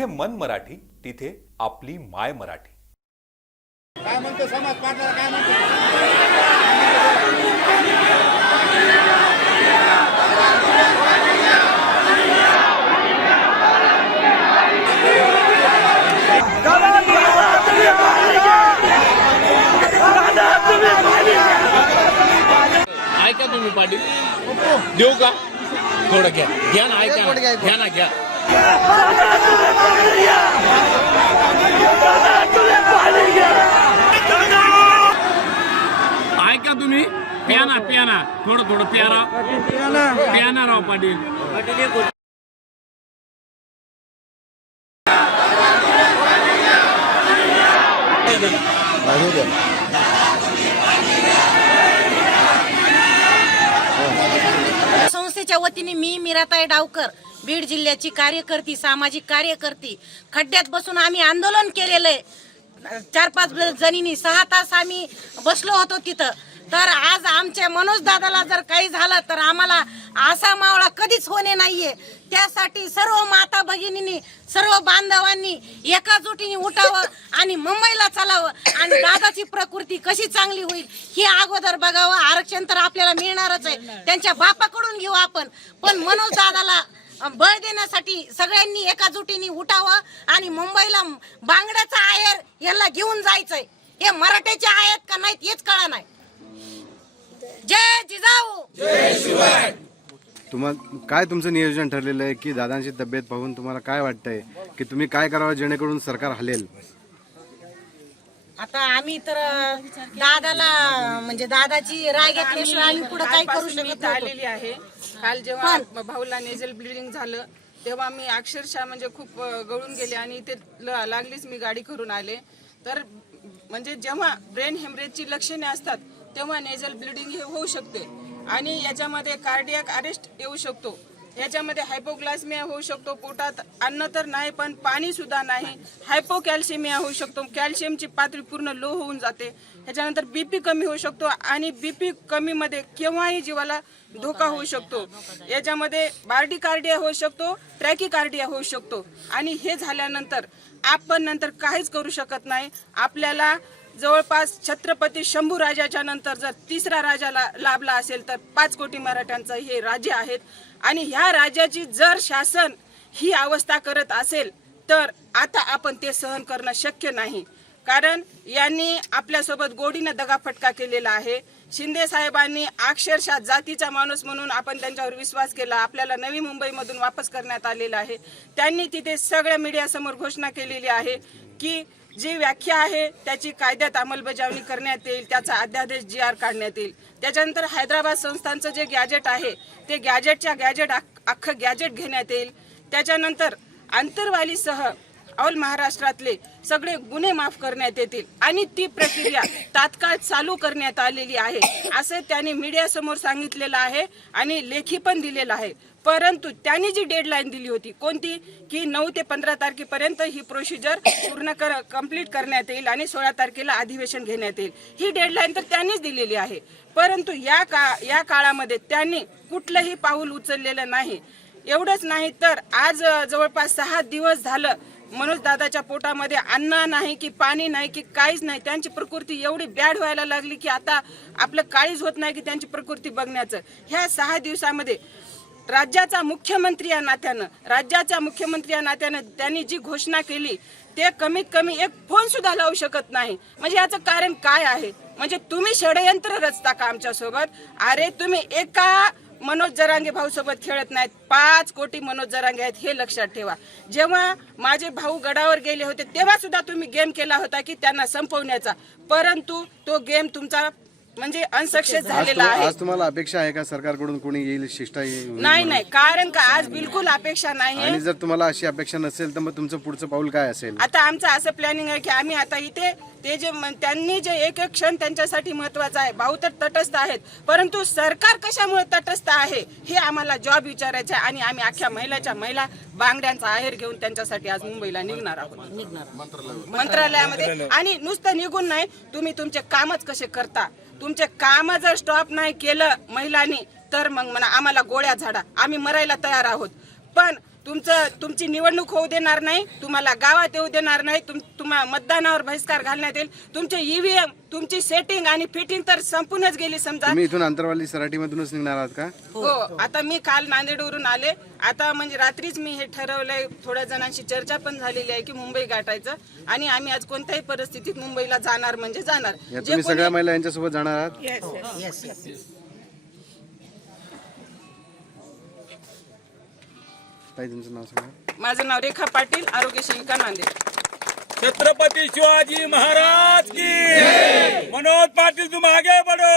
जिथे मन मराठी तिथे आपली माय मराठी. काय म्हणतो समाज पाटला काय म्हणतो? ऐका तुम्ही पाटील. देऊ का? थोडं घ्या. घ्या ना ऐका ना. घ्या ना घ्या. ऐका तुम्ही प्याना प्याना थोडं थोडं प्यारा प्याना राव पाटील संस्थेच्या वतीने मी मीराताई डावकर बीड जिल्ह्याची कार्यकर्ती सामाजिक कार्यकर्ती खड्ड्यात बसून आम्ही आंदोलन केलेलं आहे चार पाच जणींनी सहा तास आम्ही बसलो होतो तिथं. तर आज आमच्या मनोज दादाला जर काही झालं तर आम्हाला असा मावळा कधीच होणे नाहीये. त्यासाठी सर्व माता भगिनींनी सर्व बांधवांनी एकाजुटीने उठावं आणि मुंबईला चालावं आणि दादाची प्रकृती कशी चांगली होईल ही अगोदर बघावं. आरक्षण तर आपल्याला मिळणारच आहे. त्यांच्या बापाकडून घेऊ आपण. पण मनोज दादाला बळ देण्यासाठी सगळ्यांनी एकाजुटीने उठावं आणि मुंबईला बांगड्याचा आहेर यांना घेऊन जायचंय. हे मराठ्याचे आहेत का नाहीत हेच कळा नाही. जय जिजाऊ. तुम्हाला काय तुमचं नियोजन ठरलेलं आहे की दादांची तब्येत पाहून तुम्हाला काय वाटतंय? की तुम्ही काय करावं जेणेकरून सरकार हलेल? आता आम्ही तर दादाला म्हणजे दादाची राय घेतल्याशिवाय आम्ही पुढे काही करू शकत. आलेली आहे. काल जेव्हा भाऊला नेझल ब्लिडिंग झालं तेव्हा मी अक्षरशः म्हणजे खूप गळून गेले आणि इथे ल- लागलीच मी गाडी करून आले. तर म्हणजे जेव्हा ब्रेन हेमरेजची लक्षणे असतात तेव्हा नेझल ब्लिडिंग हे होऊ शकते. आणि याच्यामध्ये कार्डियाक अरेस्ट येऊ शकतो. याच्यामध्ये हायपोग्लासमिया होऊ शकतो पोटात अन्न तर नाही पण पाणी सुद्धा नाही. हायपोकॅल्शिमिया होऊ शकतो. कॅल्शियमची पातळी पूर्ण लो होऊन जाते. ह्याच्यानंतर बीपी कमी होऊ शकतो आणि बीपी कमी मध्ये केव्हाही जीवाला धोका होऊ शकतो. याच्यामध्ये बार्डिकार्डिया होऊ शकतो ट्रॅकिकार्डिया होऊ शकतो. आणि हे झाल्यानंतर आपण नंतर काहीच करू शकत नाही. आपल्याला जवळपास छत्रपती शंभू राजाच्या नंतर जर तिसरा राजाला लाभला असेल तर पाच कोटी मराठ्यांचं हे राज्य आहेत. आणि ह्या राज्याची जर शासन ही अवस्था करत असेल तर आता आपण ते सहन करणं शक्य नाही. कारण यांनी आपल्यासोबत गोडीनं दगाफटका केलेला आहे. शिंदे साहेबांनी अक्षरशः जातीचा माणूस म्हणून आपण त्यांच्यावर विश्वास केला. आपल्याला नवी मुंबईमधून वापस करण्यात आलेला आहे. त्यांनी तिथे सगळ्या मीडियासमोर घोषणा केलेली आहे की जी व्याख्या आहे त्याची कायद्यात अंमलबजावणी करण्यात येईल त्याचा अध्यादेश जी आर काढण्यात येईल. त्याच्यानंतर हैदराबाद संस्थांचं जे गॅजेट आहे ते गॅजेटच्या गॅजेट अख्खं गॅजेट घेण्यात येईल. त्याच्यानंतर आंतरवालीसह ऑल महाराष्ट्रातले सगळे गुन्हे माफ करण्यात येतील आणि ती प्रक्रिया तात्काळ चालू करण्यात आलेली आहे असं त्यांनी मीडियासमोर सांगितलेलं आहे आणि लेखी पण दिलेलं आहे. परंतु त्यांनी जी डेडलाईन दिली होती कोणती? की नऊ ते पंधरा तारखेपर्यंत ही प्रोसिजर पूर्ण कर कंप्लीट करण्यात येईल आणि सोळा तारखेला अधिवेशन घेण्यात येईल. ही डेडलाईन तर त्यांनीच दिलेली आहे. परंतु या का या काळामध्ये त्यांनी कुठलंही पाऊल उचललेलं नाही. एवढंच नाही तर आज जवळपास सहा दिवस झालं मनोज दादाच्या पोटामध्ये अन्न नाही की पाणी नाही की काहीच नाही त्यांची प्रकृती एवढी बॅड व्हायला लागली की आता आपलं काळीच होत नाही की त्यांची प्रकृती बघण्याचं. ह्या सहा दिवसामध्ये राज्याचा मुख्यमंत्री या नात्यानं राज्याच्या मुख्यमंत्री या नात्यानं त्यांनी जी घोषणा केली ते कमीत कमी एक फोन सुद्धा लावू शकत नाही. म्हणजे याचं कारण काय आहे? म्हणजे तुम्ही षडयंत्र रचता का आमच्यासोबत? अरे तुम्ही एका मनोज जरांगे भाऊ सोबत खेळत नाहीत. पाच कोटी मनोज जरांगे आहेत हे लक्षात ठेवा. जेव्हा माझे भाऊ गडावर गेले होते तेव्हा सुद्धा तुम्ही गेम केला होता की त्यांना संपवण्याचा. परंतु तो गेम तुमचा म्हणजे अनसक्सेस झालेला आहे. आज तुम्हाला अपेक्षा आहे का सरकारकडून कोणी येईल शिष्टा येईल? नाही नाही. कारण का आज बिलकुल अपेक्षा नाही आणि जर तुम्हाला अशी अपेक्षा नसेल तर मग तुमचं पुढचं पाऊल काय असेल? आता आमचं असं प्लॅनिंग आहे की आम्ही आता इथे ते जे त्यांनी जे एक एक क्षण त्यांच्यासाठी महत्त्वाचा आहे. भाऊ तर तटस्थ आहेत. परंतु सरकार कशामुळे तटस्थ आहे हे आम्हाला जॉब विचारायचे आहे आणि आम्ही अख्ख्या महिलाच्या महिला बांगड्यांचा आहेर घेऊन त्यांच्यासाठी आज मुंबईला निघणार आहोत. निघणार मंत्रालयामध्ये. आणि नुसतं निघून नाही तुम्ही तुमचे कामच कसे करता? तुमचे काम जर स्टॉप नाही केलं महिलांनी तर मग म्हणा आम्हाला गोळ्या झाडा. आम्ही मरायला तयार आहोत. पण तुमचं तुमची निवडणूक होऊ देणार नाही तुम्हाला गावात येऊ देणार नाही तुम तुम्हा मतदानावर बहिष्कार घालण्यात येईल. तुमचे ईव्हीएम तुमची सेटिंग आणि फिटिंग तर संपूनच गेली समजा. तुम्ही इथून अंतरवाली सराटीमधूनच निघणार आहात का? हो आता मी काल नांदेडवरून आले. आता म्हणजे रात्रीच मी हे ठरवलंय थोड्या जणांशी चर्चा पण झालेली आहे की मुंबई गाठायचं. आणि आम्ही आज कोणत्याही परिस्थितीत मुंबईला जाणार म्हणजे जाणार. या जे तुम्ही कोणी- सगळ्या महिला यांच्यासोबत जाणार आहात? ताई तुमचं नाव सांगा. माझं नाव रेखा पाटील आरोग्य सेविका नांदेड. छत्रपति शिवाजी महाराज की मनोज पाटिल तुम आगे बढ़ो.